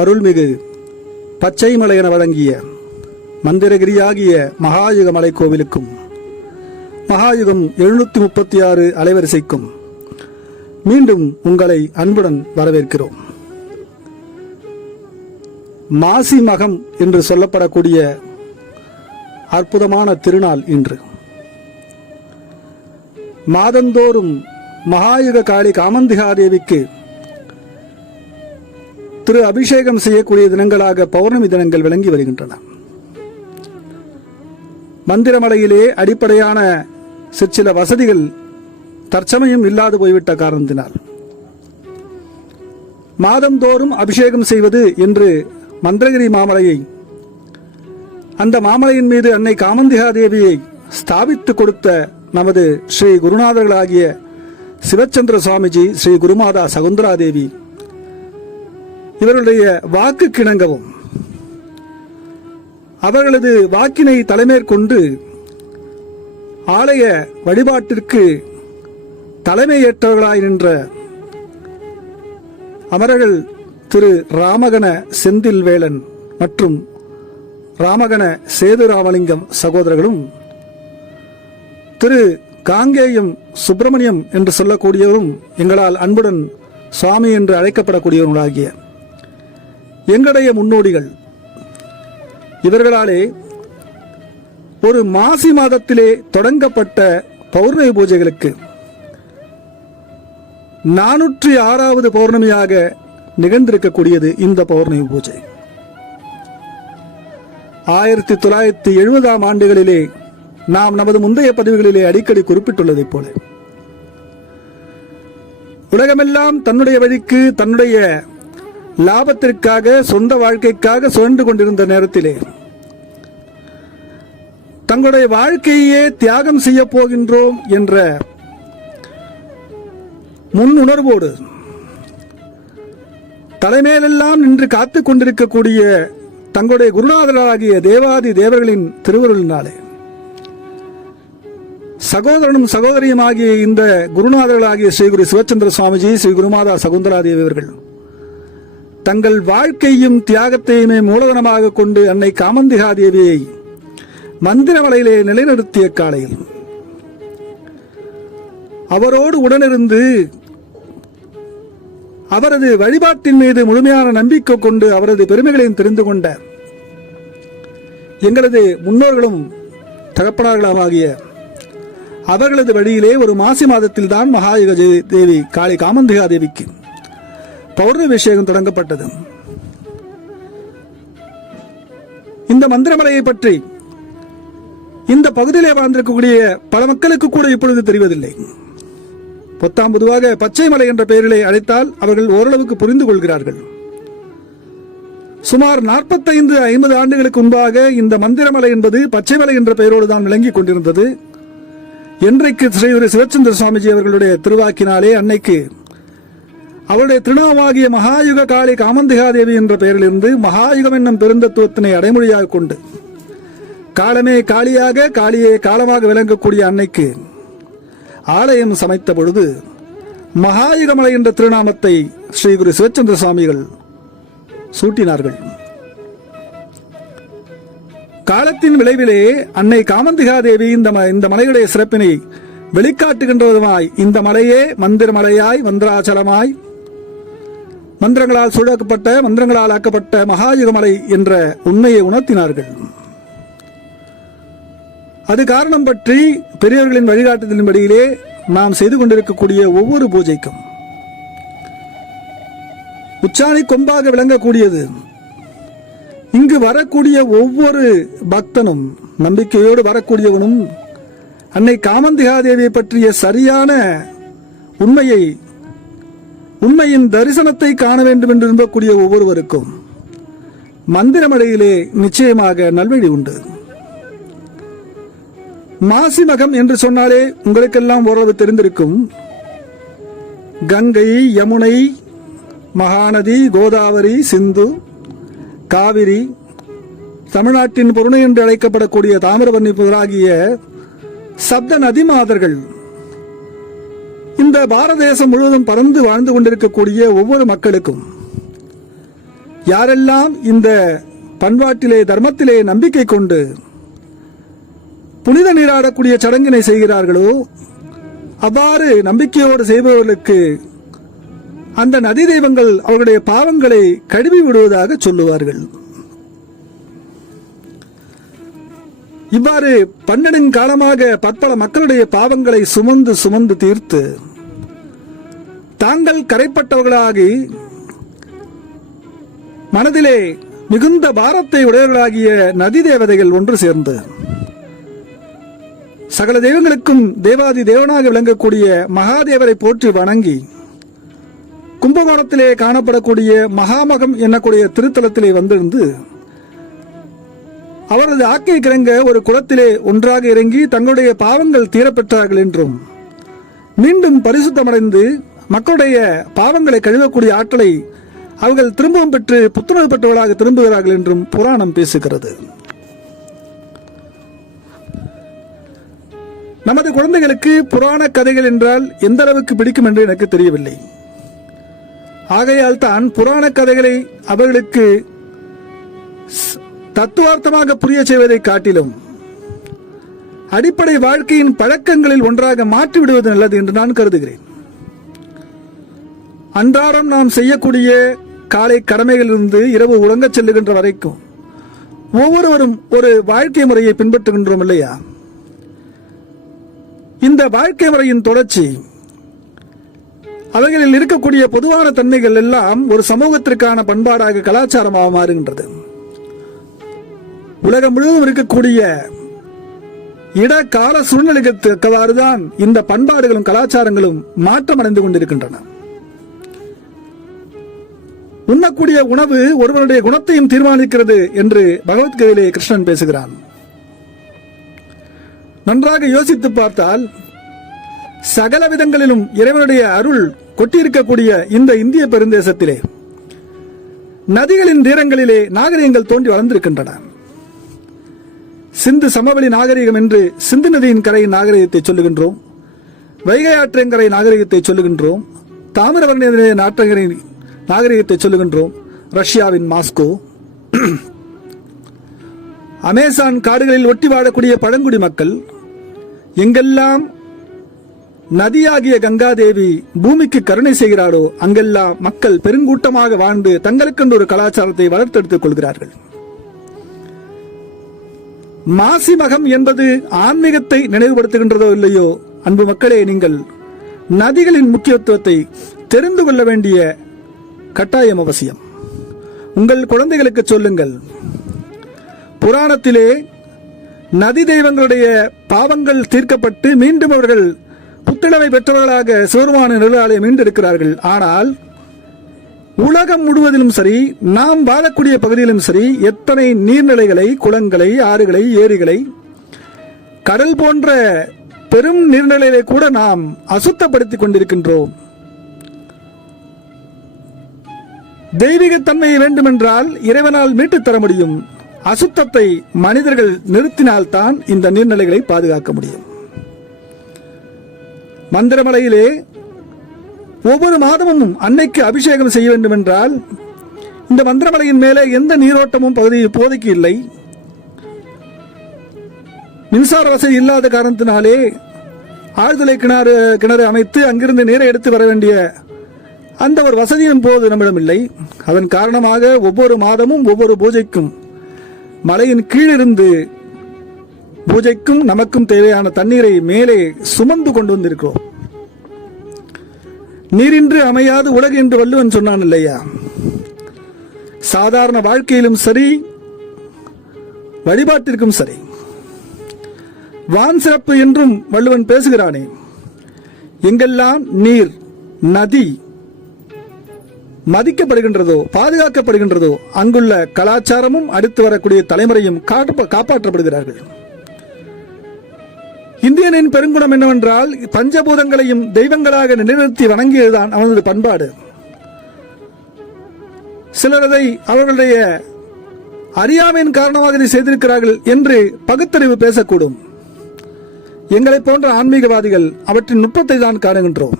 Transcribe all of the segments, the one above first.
அருள்மிகு பச்சைமலை என வழங்கிய மந்திரகிரியாகிய மகாயுக மலை கோவிலுக்கும் மகாயுகம் 736 அலைவரிசைக்கும் மீண்டும் உங்களை அன்புடன் வரவேற்கிறோம். மாசி மகம் என்று சொல்லப்படக்கூடிய அற்புதமான திருநாள் இன்று. மாதந்தோறும் மகாயுக காளி காமந்திகாதேவிக்கு திரு அபிஷேகம் செய்யக்கூடிய தினங்களாக பௌர்ணமி தினங்கள் விளங்கி வருகின்றன. மந்திரமலையிலே அடிப்படையான சிற்சில வசதிகள் தற்சமயம் இல்லாது போய்விட்ட காரணத்தினால் மாதந்தோறும் அபிஷேகம் செய்வது என்று மந்திரகிரி மாமலையை, அந்த மாமலையின் மீது அன்னை காமந்திகாதேவியை ஸ்தாபித்து கொடுத்த நமது ஸ்ரீ குருநாதர்களாகிய சிவச்சந்திர சுவாமிஜி, ஸ்ரீ குருமாதா சகுந்தராதேவி இவர்களுடைய வாக்கு கிணங்கவும் அவர்களது வாக்கினை தலைமேற்கொண்டு ஆலய வழிபாட்டிற்கு தலைமையேற்றவர்களாய் நின்ற அமரர்கள் திரு ராமகன செந்தில்வேலன் மற்றும் ராமகன சேதுராமலிங்கம் சகோதரர்களும், திரு காங்கேயம் சுப்பிரமணியம் என்று சொல்லக்கூடியவரும் எங்களால் அன்புடன் சுவாமி என்று அழைக்கப்படக்கூடியவர்களாகிய எங்களுடைய முன்னோடிகள், இவர்களாலே ஒரு மாசி மாதத்திலே தொடங்கப்பட்ட பௌர்ணமி பூஜைகளுக்கு 406வது பௌர்ணமியாக நிகழ்ந்திருக்கக்கூடியது இந்த பௌர்ணமி பூஜை. 1970ஆம் ஆண்டுகளிலே நாம் நமது முந்தைய பதிவுகளிலே அடிக்கடி குறிப்பிட்டுள்ளதைப் போல உலகமெல்லாம் தன்னுடைய வழிக்கு தன்னுடைய லாபத்திற்காக சொந்த வாழ்க்கைக்காக சுழன்று கொண்டிருந்த நேரத்திலே தங்களுடைய வாழ்க்கையே தியாகம் செய்ய போகின்றோம் என்ற முன் உணர்வோடு தலைமையிலெல்லாம் நின்று காத்துக் கொண்டிருக்கக்கூடிய தங்களுடைய குருநாதர்களாகிய தேவாதி தேவர்களின் திருவருளினாலே சகோதரனும் சகோதரியுமாகிய இந்த குருநாதர்களாகிய ஸ்ரீ குரு சிவச்சந்திர சுவாமிஜி, ஸ்ரீ குருமாதா சகுந்தராதேவி அவர்கள் தங்கள் வாழ்க்கையும் தியாகத்தையுமே மூலதனமாக கொண்டு அன்னை காமந்திகாதேவியை மந்திரமலையிலே நிலைநிறுத்திய காலையில் அவரோடு உடனிருந்து அவரது வழிபாட்டின் மீது முழுமையான நம்பிக்கை கொண்டு அவரது பெருமைகளையும் தெரிந்து கொண்ட எங்களது முன்னோர்களும் தகப்பனார்களுமாகிய அவர்களது வழியிலே ஒரு மாசி மாதத்தில் தான் மகாயுக தேவி காளி காமந்திகாதேவிக்கு பௌர்ணமி அபிஷேகம் தொடங்கப்பட்டது. இந்த மந்திரமலையை பற்றி இந்த பகுதியிலே வாழ்ந்திருக்கக்கூடிய பல மக்களுக்கு கூட இப்பொழுது தெரிவதில்லை. பொதுவாக பச்சை மலை என்ற பெயரிலே அழைத்தால் அவர்கள் ஓரளவுக்கு புரிந்து கொள்கிறார்கள். சுமார் 45-50 ஆண்டுகளுக்கு முன்பாக இந்த மந்திரமலை என்பது பச்சைமலை என்ற பெயரோடு தான் விளங்கிக் கொண்டிருந்தது. என்றைக்கு ஸ்ரீ சிவச்சந்திர சுவாமிஜி அவர்களுடைய திருவாக்கினாலே அன்னைக்கு அவருடைய திருநாமாகிய மகாயுக காளி காமந்திகாதேவி என்ற பெயரிலிருந்து மகாயுகம் என்னும் பெருந்தத்துவத்தினை அடைமொழியாக கொண்டு காலமே காளியாக காளியே காலமாக விளங்கக்கூடிய அன்னைக்கு ஆலயம் சமைத்த பொழுது மகாயுகமலை என்ற திருநாமத்தை ஸ்ரீ குரு சிவச்சந்திர சுவாமிகள் சூட்டினார்கள். காலத்தின் விளைவிலே அன்னை காமந்திகாதேவி இந்த மலையுடைய சிறப்பினை வெளிக்காட்டுகின்றதுமாய் இந்த மலையே மந்திரமலையாய் மந்திராச்சலமாய் மந்திரங்களால் சூழக்கப்பட்ட மந்திரங்களால் ஆக்கப்பட்ட மகாயுகமலை என்ற உண்மையை உணர்த்தினார்கள். அது காரணம் பற்றி பெரியவர்களின் வழிகாட்டுதலின்படியிலே நாம் செய்து கொண்டிருக்கக்கூடிய ஒவ்வொரு பூஜைக்கும் உச்சாணி கொம்பாக விளங்கக்கூடியது. இங்கு வரக்கூடிய ஒவ்வொரு பக்தனும், நம்பிக்கையோடு வரக்கூடியவனும் அன்னை காமந்திகாதேவியை பற்றிய சரியான உண்மையின் தரிசனத்தை காண வேண்டும் என்று விரும்பக்கூடிய ஒவ்வொருவருக்கும் மந்திரமலையிலே நிச்சயமாக நல்வழி உண்டு. மாசி மகம் என்று சொன்னாலே உங்களுக்கெல்லாம் ஓரளவு தெரிந்திருக்கும். கங்கை, யமுனை, மகாநதி, கோதாவரி, சிந்து, காவிரி, தமிழ்நாட்டின் பொருணை என்று அழைக்கப்படக்கூடிய தாமிரபரணி முதலாகிய சப்த நதிமாதர்கள் இந்த பாரத தேசம் முழுவதும் பறந்து வாழ்ந்து கொண்டிருக்கக்கூடிய ஒவ்வொரு மக்களுக்கும் யாரெல்லாம் இந்த பண்பாட்டிலே தர்மத்திலே நம்பிக்கை கொண்டு புனித நீராடக்கூடிய சடங்கினை செய்கிறார்களோ அவ்வாறு நம்பிக்கையோடு செய்பவர்களுக்கு அந்த நதி தெய்வங்கள் அவர்களுடைய பாவங்களை கழுவி விடுவதாக சொல்லுவார்கள். இவ்வாறு பன்னெடுங்காலமாக பற்பல மக்களுடைய பாவங்களை சுமந்து சுமந்து தீர்த்து தாங்கள் கரைப்பட்டவர்களாகி மனதிலே மிகுந்த பாரத்தை உடையவர்களாகிய நதி தேவதைகள் ஒன்று சேர்ந்து சகல தெய்வங்களுக்கும் தேவாதி தேவனாக விளங்கக்கூடிய மகாதேவரை போற்றி வணங்கி கும்பகோணத்திலே காணப்படக்கூடிய மகாமகம் என்னக்கூடிய திருத்தலத்திலே வந்திருந்து அவரது ஆக்கை கிறங்க ஒரு குளத்திலே ஒன்றாக இறங்கி தங்களுடைய பாவங்கள் தீரப்பெற்றார்கள் என்றும் மீண்டும் பரிசுத்தமடைந்து மக்களுடைய பாவங்களை கழுவக்கூடிய ஆற்றலை அவர்கள் திரும்பவும் பெற்று புத்துணர்வு பெற்றவர்களாக திரும்புகிறார்கள் என்றும் புராணம் பேசுகிறது. நமது குழந்தைகளுக்கு புராண கதைகள் என்றால் எந்த அளவுக்கு பிடிக்கும் என்று எனக்கு தெரியவில்லை. ஆகையால் தான் புராண கதைகளை அவர்களுக்கு தத்துவார்த்தமாக புரிய செய்வதை காட்டிலும் அடிப்படை வாழ்க்கையின் பழக்கங்களில் ஒன்றாக மாற்றிவிடுவது நல்லது என்று நான் கருதுகிறேன். அன்றாடம் நாம் செய்யக்கூடிய காலை கடமைகளிலிருந்து இரவு உறங்கச் செல்லுகின்ற வரைக்கும் ஒவ்வொருவரும் ஒரு வாழ்க்கை முறையை பின்பற்றுகின்றோம் இல்லையா? இந்த வாழ்க்கை முறையின் தொடர்ச்சி அவைகளில் இருக்கக்கூடிய பொதுவான தன்மைகள் எல்லாம் ஒரு சமூகத்திற்கான பண்பாடாக கலாச்சாரமாக மாறுகின்றது. உலகம் முழுவதும் இருக்கக்கூடிய இட கால சூழ்நிலைக்கு தக்கவாறுதான் இந்த பண்பாடுகளும் கலாச்சாரங்களும் மாற்றம் அடைந்து கொண்டிருக்கின்றன. உண்ணக்கூடிய உணவு ஒருவருடைய குணத்தையும் தீர்மானிக்கிறது என்று பகவத்கீதையிலே கிருஷ்ணன் பேசுகிறான். நன்றாக யோசித்து பார்த்தால் சகல விதங்களிலும் இறைவனுடைய அருள் கொட்டியிருக்கக்கூடிய இந்த இந்திய பெருந்தேசத்திலே நதிகளின் தீரங்களிலே நாகரிகங்கள் தோன்றி வளர்ந்திருக்கின்றன. சிந்து சமவெளி நாகரிகம் என்று சிந்து நதியின் கரையின் நாகரிகத்தை சொல்லுகின்றோம், வைகை ஆற்றங்கரை நாகரிகத்தை சொல்லுகின்றோம், தாமிரபரணி நாட்டங்கரை நாகரிகத்தை சொல்லுகின்றோம், ரஷ்யாவின் மாஸ்கோ, அமேசான் காடுகளில் ஒட்டி வாழக்கூடிய பழங்குடி மக்கள், எங்கெல்லாம் நதியாகிய கங்காதேவி பூமிக்கு கருணை செய்கிறாரோ அங்கெல்லாம் மக்கள் பெருங்கூட்டமாக வாழ்ந்து தங்களுக்கென்று ஒரு கலாச்சாரத்தை வளர்த்தெடுத்துக் கொள்கிறார்கள். மாசி மகம் என்பது ஆன்மீகத்தை நினைவுபடுத்துகின்றதோ இல்லையோ, அன்பு மக்களே, நீங்கள் நதிகளின் முக்கியத்துவத்தை தெரிந்து கொள்ள வேண்டிய கட்டாயம் அவசியம். உங்கள் குழந்தைகளுக்கு சொல்லுங்கள், புராணத்திலே நதி தெய்வங்களுடைய பாவங்கள் தீர்க்கப்பட்டு மீண்டும் அவர்கள் புத்திழமை பெற்றவர்களாக சிவருமான நிழலாலே மீண்டிருக்கிறார்கள். ஆனால் உலகம் முழுவதிலும் சரி, நாம் வாழக்கூடிய பகுதியிலும் சரி, எத்தனை நீர்நிலைகளை, குளங்களை, ஆறுகளை, ஏரிகளை, கடல் போன்ற பெரும் நீர்நிலைகளை கூட நாம் அசுத்தப்படுத்திக் கொண்டிருக்கின்றோம். தெய்வீகத்தன்மை வேண்டுமென்றால் இறைவனால் மீட்டுத் தர முடியும். அசுத்தத்தை மனிதர்கள் நிறுத்தினால்தான் இந்த நீர்நிலைகளை பாதுகாக்க முடியும். மந்திரமலையிலே ஒவ்வொரு மாதமும் அன்னைக்கு அபிஷேகம் செய்ய வேண்டும் என்றால் இந்த மந்திரமலையின் மேலே எந்த நீரோட்டமும் பகுதியில் இப்போதைக்கு இல்லை. மின்சார வசதி இல்லாத காரணத்தினாலே ஆழ்துளை கிணறு அமைத்து அங்கிருந்து நீரை எடுத்து வர வேண்டிய அந்த ஒரு வசதியும் போது நம்மிடம் இல்லை. அதன் காரணமாக ஒவ்வொரு மாதமும் ஒவ்வொரு பூஜைக்கும் மலையின் கீழிருந்து பூஜைக்கும் நமக்கும் தேவையான தண்ணீரை மேலே சுமந்து கொண்டு வந்திருக்கிறோம். நீரின்றி அமையாது உலகு என்று வள்ளுவன் சொன்னான் இல்லையா? சாதாரண வாழ்க்கையிலும் சரி, வழிபாட்டிற்கும் சரி, வான் சிறப்பு என்றும் வள்ளுவன் பேசுகிறானே. எங்கெல்லாம் நீர், நதி மதிக்கப்படுகின்றதோ, பாதுகாக்கப்படுகின்றதோ, அங்குள்ள கலாச்சாரமும் அடுத்து வரக்கூடிய தலைமுறையும் காப்பாற்றப்படுகிறார்கள். இந்தியனின் பெருங்குணம் என்னவென்றால் பஞ்சபூதங்களையும் தெய்வங்களாக நிலைநிறுத்தி வணங்கியதுதான் அவனது பண்பாடு. சிலர் அதை அவர்களுடைய அறியாமையின் காரணமாக இதை செய்திருக்கிறார்கள் என்று பகுத்தறிவு பேசக்கூடும். எங்களை போன்ற ஆன்மீகவாதிகள் அவற்றின் நுட்பத்தை தான் காணுகின்றோம்.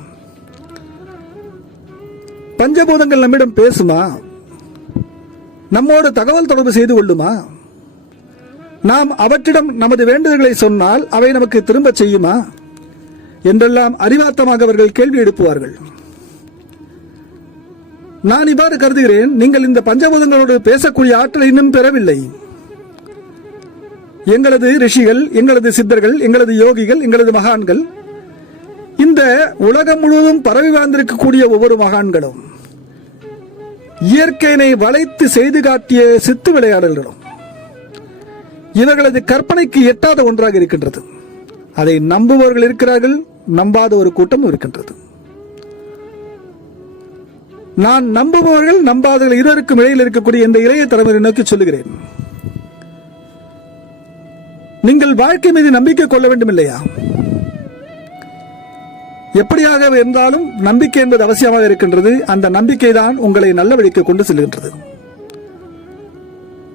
பஞ்சபூதங்கள் நம்மிடம் பேசுமா? நம்மோடு தகவல் தொடர்பு செய்து கொள்ளுமா? நாம் அவற்றிடம் நமது வேண்டுதல்களை சொன்னால் அவை நமக்கு திரும்ப செய்யுமா என்றெல்லாம் அறிவார்த்தமாக அவர்கள் கேள்வி எழுப்புவார்கள். நான் இவ்வாறு கருதுகிறேன். நீங்கள் இந்த பஞ்சபூதங்களோடு பேசக்கூடிய ஆற்றலை இன்னும் பெறவில்லை. எங்களது ரிஷிகள், எங்களது சித்தர்கள், எங்களது யோகிகள், எங்களது மகான்கள், இந்த உலகம் முழுவதும் பரவி வாழ்ந்திருக்கக்கூடிய ஒவ்வொரு மகான்களும் இயற்கையினை வளைத்து செய்து காட்டிய சித்து விளையாடல்களும் இவர்களது கற்பனைக்கு எட்டாத ஒன்றாக இருக்கின்றது. அதை நம்புபவர்கள் இருக்கிறார்கள், நம்பாத ஒரு கூட்டம் இருக்கின்றது. நான் நம்புபவர்கள் நம்பாதவர்கள் இருவருக்கும் இடையில் இருக்கக்கூடிய இந்த இளைய தலைமுறை நோக்கி சொல்லுகிறேன். நீங்கள் வாழ்க்கை மீது நம்பிக்கை கொள்ள வேண்டும் இல்லையா? எப்படியாக இருந்தாலும் நம்பிக்கை என்பது அவசியமாக இருக்கின்றது. அந்த நம்பிக்கை தான் உங்களை நல்ல வழிக்கு கொண்டு செல்கின்றது.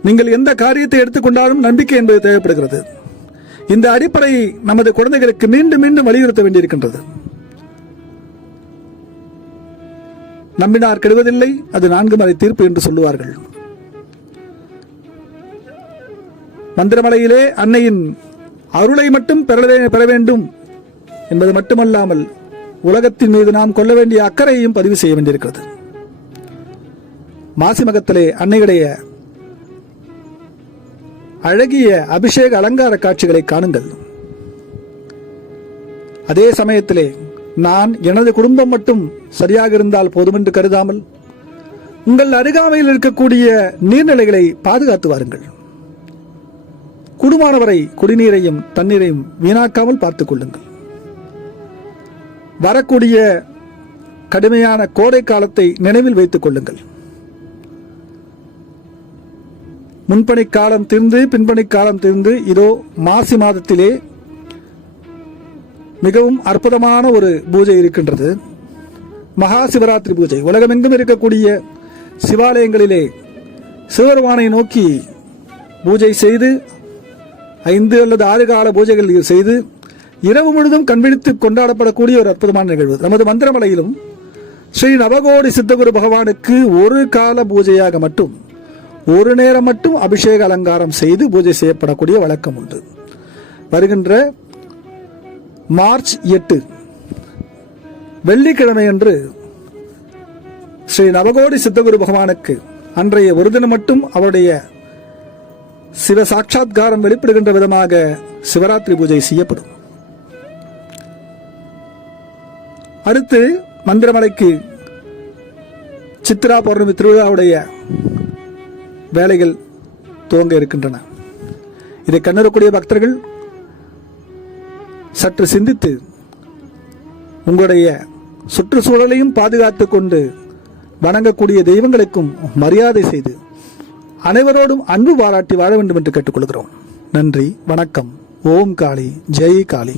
நீங்கள் எந்த காரியத்தை எடுத்துக்கொண்டாலும் நம்பிக்கை என்பது தேவைப்படுகிறது. இந்த அடிப்படை நமது குழந்தைகளுக்கு மீண்டும் மீண்டும் வலியுறுத்த வேண்டியிருக்கின்றது. நம்பினார் கெடுவதில்லை, அது 4 மலை தீர்ப்பு என்று சொல்லுவார்கள். மந்திரமலையிலே அன்னையின் அருளை மட்டும் பெற வேண்டும் என்பது மட்டுமல்லாமல் உலகத்தின் மீது நாம் கொள்ள வேண்டிய அக்கறையையும் பதிவு செய்ய வேண்டியிருக்கிறது. மாசிமகத்திலே அன்னையுடைய அழகிய அபிஷேக அலங்கார காட்சிகளை காணுங்கள். அதே சமயத்திலே நான் எனது குடும்பம் மட்டும் சரியாக இருந்தால் போதும் என்று கருதாமல் உங்கள் அருகாமையில் இருக்கக்கூடிய நீர்நிலைகளை பாதுகாத்து வாருங்கள். கூடுமானவரை குடிநீரையும் தண்ணீரையும் வீணாக்காமல் பார்த்துக் கொள்ளுங்கள். வரக்கூடிய கடுமையான கோடை காலத்தை நினைவில் வைத்துக் கொள்ளுங்கள். முன்பணிக்காலம் தீர்ந்து பின்பணிக்காலம் தீர்ந்து இதோ மாசி மாதத்திலே மிகவும் அற்புதமான ஒரு பூஜை இருக்கின்றது. மகா சிவராத்திரி பூஜை. உலகமெங்கும் இருக்கக்கூடிய சிவாலயங்களிலே சிவபெருமானை நோக்கி பூஜை செய்து 5 அல்லது 6 கால பூஜைகள் செய்து இரவு முழுதும் கண்விழித்து கொண்டாடப்படக்கூடிய ஒரு அற்புதமான நிகழ்வு. நமது மந்திரமலையிலும் ஸ்ரீ நவகோடி சித்தகுரு பகவானுக்கு ஒரு கால பூஜையாக மட்டும் ஒரு நேரம் மட்டும் அபிஷேக அலங்காரம் செய்து பூஜை செய்யப்படக்கூடிய வழக்கம் உண்டு. வருகின்ற மார்ச் 8 வெள்ளிக்கிழமை அன்று ஸ்ரீ நவகோடி சித்தகுரு பகவானுக்கு அன்றைய ஒரு தினம் மட்டும் அவருடைய சிவ சாட்சாத்காரம் வெளிப்படுகின்ற விதமாக சிவராத்திரி பூஜை செய்யப்படும். அடுத்து மந்திரமலைக்கு சித்ரா பௌர்ணமி திருவிழாவுடைய வேலைகள் துவங்க இருக்கின்றன. இதை கண்ணறக்கூடிய பக்தர்கள் சற்று சிந்தித்து உங்களுடைய சுற்றுச்சூழலையும் பாதுகாத்துக் கொண்டு வணங்கக்கூடிய தெய்வங்களுக்கும் மரியாதை செய்து அனைவரோடும் அன்பு பாராட்டி வாழ வேண்டும் என்று கேட்டுக்கொள்கிறோம். நன்றி, வணக்கம். ஓம் காளி, ஜெய் காளி.